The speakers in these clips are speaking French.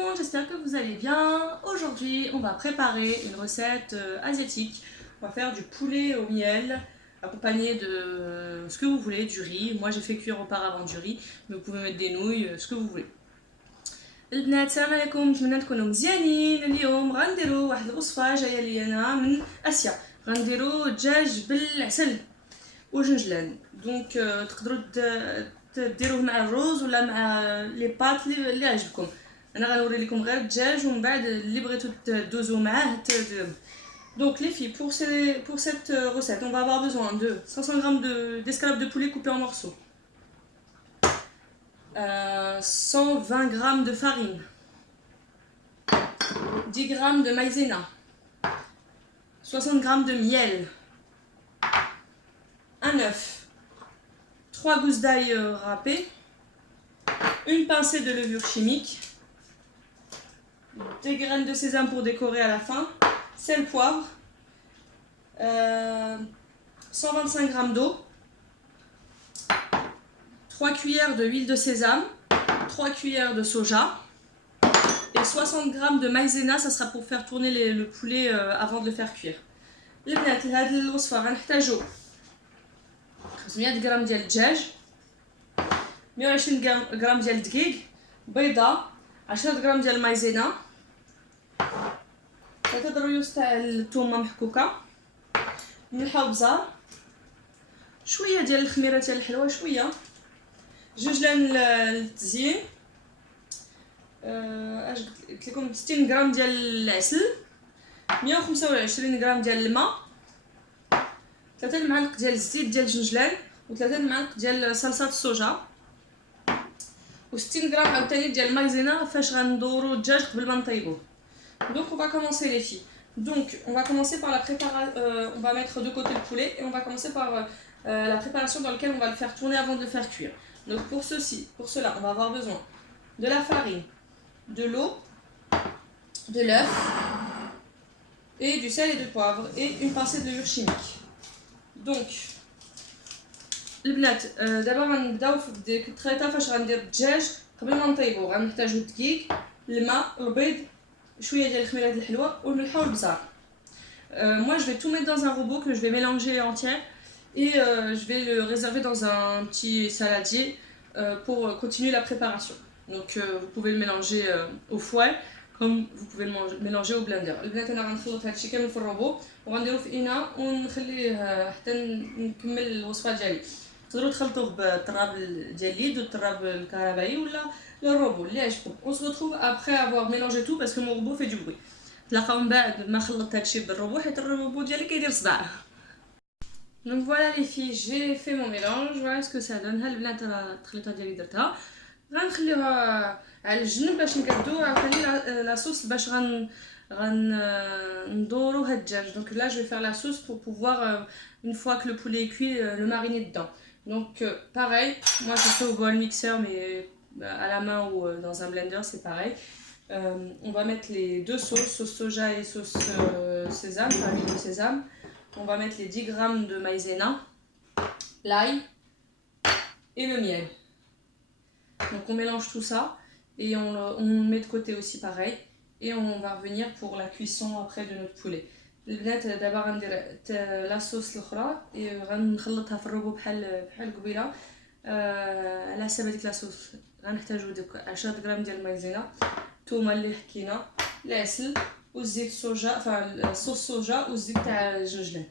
monde, j'espère que vous allez bien. Aujourd'hui, on va préparer une recette asiatique. On va faire du poulet au miel, accompagné de ce que vous voulez, du riz. Moi, j'ai fait cuire auparavant du riz, mais vous pouvez mettre des nouilles, ce que vous voulez. البنات السلام عليكم، نتمنى تكونوا مزيانين. اليوم غنديروا واحد الوصفه جايه لينا من اسيا. غنديروا دجاج بالعسل وجنجلان. دونك تقدروا ديروه مع الروز ولا مع لي بات اللي عجبكم. انا غنوري لكم غير الدجاج ومن بعد اللي بغيتو تدوزو معاه تديروه. Donc les filles, pour cette recette, on va avoir besoin de 500 g d'escalope de poulet coupée en morceaux, 120 g de farine, 10 g de maïzena, 60 g de miel, un œuf, 3 gousses d'ail râpées, une pincée de levure chimique, des graines de sésame pour décorer à la fin, sel, poivre, 125 g d'eau, 3 cuillères de huile de sésame, 3 cuillères de soja et 60 g de maïzena. Ça sera pour faire tourner le poulet avant de le faire cuire. البنات لهاد الوصفه غنحتاجو 500 غرام ديال الدجاج، 120 غرام ديال الدقيق، بيضه، 10 غرام ديال المايزينا، 3 ضرويوس تاع الثومه محكوكه، ملحه وبزار، شويه ديال الخميره تاع الحلوه، شويه جوج للتزيين، اش قلت لكم 60 غرام ديال العسل، 125 غرام ديال الماء، 3 المعالق ديال الزيت ديال الجنجلان، و3 المعالق ديال صلصه الصوجا، و60 غرام عاوتاني ديال المايزينا فاش غندورو الدجاج قبل ما نطيبوه. Donc on va commencer les filles. Donc on va commencer par la préparation, on va mettre de côté le poulet et on va commencer par la préparation dans laquelle on va le faire tourner avant de le faire cuire. Donc pour cela, on va avoir besoin de la farine, de l'eau, de l'œuf et du sel et du poivre et une pincée de levure chimique. Donc البنات دابا غنبداو في ديك الطريقه فاش غندير الدجاج قبل ما نطيبو. غنحتاجو الدقيق، الماء، البيض، شويه ديال الخميره الحلوه والملحه والبزار. Moi je vais tout mettre dans un robot que je vais mélanger entier et je vais le réserver dans un petit saladier pour continuer la préparation. Donc vous pouvez le mélanger au fouet comme vous pouvez le mélanger au blender. البنات انا غنخلط هادشي كامل في الروبو وغنديرو في اناء ونخليه حتى نكمل الوصفه ديالي. تقدروا تخلطوه بالطراب ديال اليد والطراب الكهربائي ولا الروبو اللي عجبكم. On se retrouve après avoir mélangé tout parce que mon robot fait du bruit. تلاقاو من بعد ما خلطت هادشي بالروبو حيت الروبو ديالي كيدير صداع. Donc voilà les filles, j'ai fait mon mélange, voilà ce que ça donne. ها البنات التخليطه ديالي درتها. غنخليوها على الجنب باش نقادو عاوتاني لا صوص باش ندورو هاد الدجاج. Donc là je vais faire la sauce pour pouvoir une fois que le poulet est cuit le mariner dedans. Donc pareil, moi je fais au bol mixeur mais à la main ou dans un blender c'est pareil. On va mettre les deux sauces, sauce soja et sauce sésame, enfin huile de sésame. On va mettre les 10 g de maïzena, l'ail et le miel. Donc on mélange tout ça et on met de côté aussi pareil. Et on va revenir pour la cuisson après de notre poulet. البنات دابا غندير لا صوص الاخرى غنخلطها في الروبو بحال قبيله. على حسب هذيك لا صوص غنحتاجو ديك 10 غرام ديال المايزينا، الثومه اللي حكينا، العسل والزيت الصوجا، الصوص الصوجا والزيت تاع الجنجلان.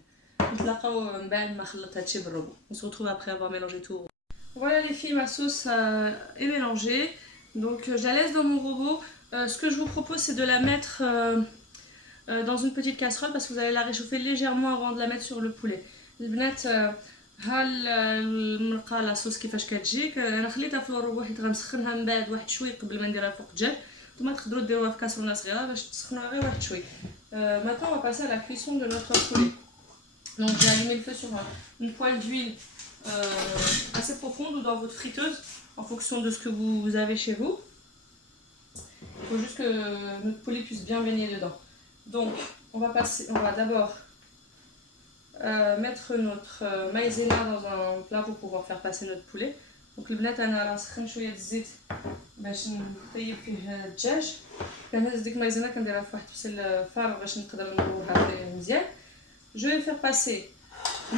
نتلاقاو من بعد ما خلطت هادشي بالروبو. On se retrouve après avoir mélangé tout. Voilà les filles, ma sauce est mélangée. Donc je la laisse dans mon robot. Ce que je vous propose c'est de la mettre dans une petite casserole parce que vous allez la réchauffer légèrement avant de la mettre sur le poulet. البنات ها المرقه لا صوص كيفاش كتجيك. انا خليتها في الروبو حيت غنسخنها من بعد واحد شويه قبل ما نديرها فوق الدجاج. نتوما تقدروا ديروها في كاسرونه صغيره باش تسخنوها غير واحد شويه. Maintenant on va passer à la cuisson de notre poulet. Donc j'ai allumé le feu sur une poêle d'huile assez profonde ou dans votre friteuse en fonction de ce que vous avez chez vous. Il faut juste que notre poulet puisse bien baigner dedans. Donc on va d'abord mettre notre maïzena dans un plat pour pouvoir faire passer notre poulet. Donc البنات انا راه سخن شويه الزيت باش نطيب فيه الدجاج. كنهز ديك المايزينا كنديرها في واحد الطبسيل فارغ باش نقدر ندورها مزيان. Je vais faire passer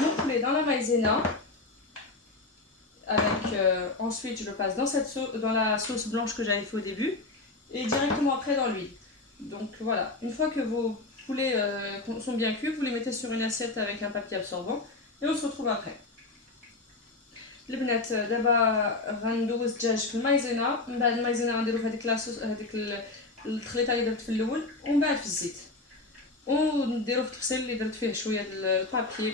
mon poulet dans la maïzena. Avec, ensuite, je le passe dans la sauce blanche que j'avais fait au début. Et directement après dans l'huile. Donc voilà, une fois que vos poulets sont bien cuits, vous les mettez sur une assiette avec un papier absorbant. Et on se retrouve après. البنات دابا غندوز الدجاج في المايزينا. من بعد المايزينا غنديرو في هذيك لاصوص، هذيك الخليطه اللي درت في الاول، ومن بعد في الزيت، ونديرو في الطبسيل اللي درت فيه شويه البابي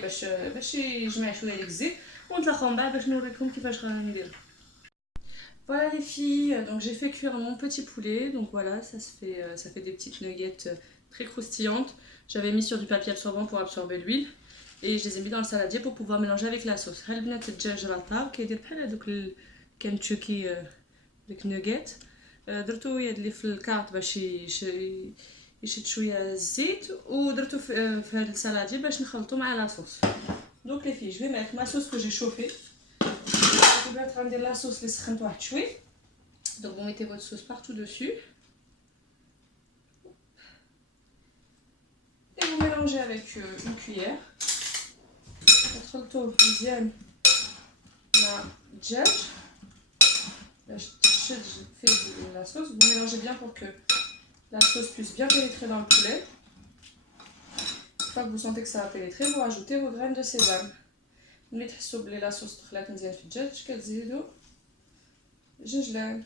باش يجمع شويه ديك الزيت، ونتلاقاو من بعد باش نوريكم كيفاش غندير. Voilà les filles, donc j'ai fait cuire mon petit poulet, donc voilà, ça fait des petites nuggets très croustillantes. J'avais mis sur du papier absorbant pour absorber l'huile. Et je les ai mis dans le saladier pour pouvoir mélanger avec la sauce. هالبنات الدجاج راه طاب كيدير بحال هذوك الكنتشوكي ديك النوغيت. درتو يدلي في الكارت باش يشد شويه الزيت، ودرتو في هذا السالادي باش نخلطو مع لا صوص. دونك لي في جو في ميتر ما صوص كو جي شوفي. دابا غندير لا صوص اللي سخنت واحد شوي. Donc vous mettez votre sauce partout dessus. Et vous mélangez avec une cuillère. تخلطوه مزيان مع الدجاج باش تشد فيه la sauce. Vous mélangez bien pour que la sauce puisse bien pénétrer dans le poulet. Une fois que vous sentez que ça a pénétré, vous rajoutez vos graines de sésame. ملي تحسوا بلي لا صوص دخلات مزيان في الدجاج كتزيدوا جنجلان.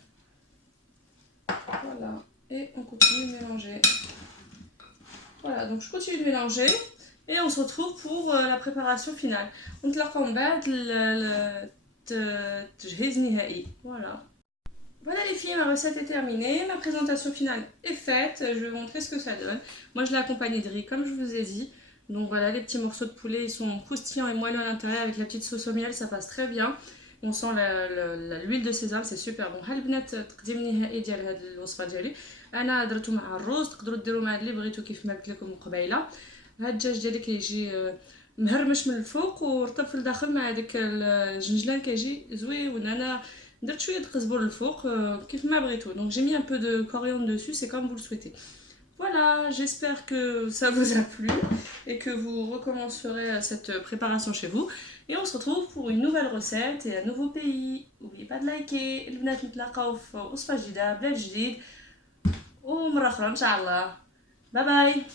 Voilà, et on continue de mélanger. Voilà, donc je continue de mélanger. Et on se retrouve pour la préparation finale. ونتلاقاو من بعد التجهيز النهائي. Voilà. Voilà les filles, ma recette est terminée, ma présentation finale est faite, je vais vous montrer ce que ça donne. Moi je l'ai accompagné de riz comme je vous ai dit. Donc voilà, les petits morceaux de poulet ils sont croustillants et moelleux à l'intérieur avec la petite sauce au miel, ça passe très bien. On sent l'huile de sésame, c'est super bon. ها البنات التقديم النهائي ديال هذه الوصفه ديالي. انا درتو مع الرز، تقدروا ديروا مع اللي بغيتو كيف ما قلت لكم قبيله. هاد الدجاج ديالي كيجي مهرمش من الفوق ورطب في الداخل مع داك الجنجلان كيجي زويون. انا درت شويه د القزبر الفوق كيف ما بغيتو. Donc j'ai mis un peu de coriandre dessus, c'est comme vous le souhaitez. Voilà, j'espère que ça vous a plu et que vous recommencerez cette préparation chez vous. Et on se retrouve pour une nouvelle recette et un nouveau pays. N'oubliez pas de liker. البنات نتلاقاو في وصفة جديدة بلاد جديد ومرة أخرى إن شاء الله. باي باي.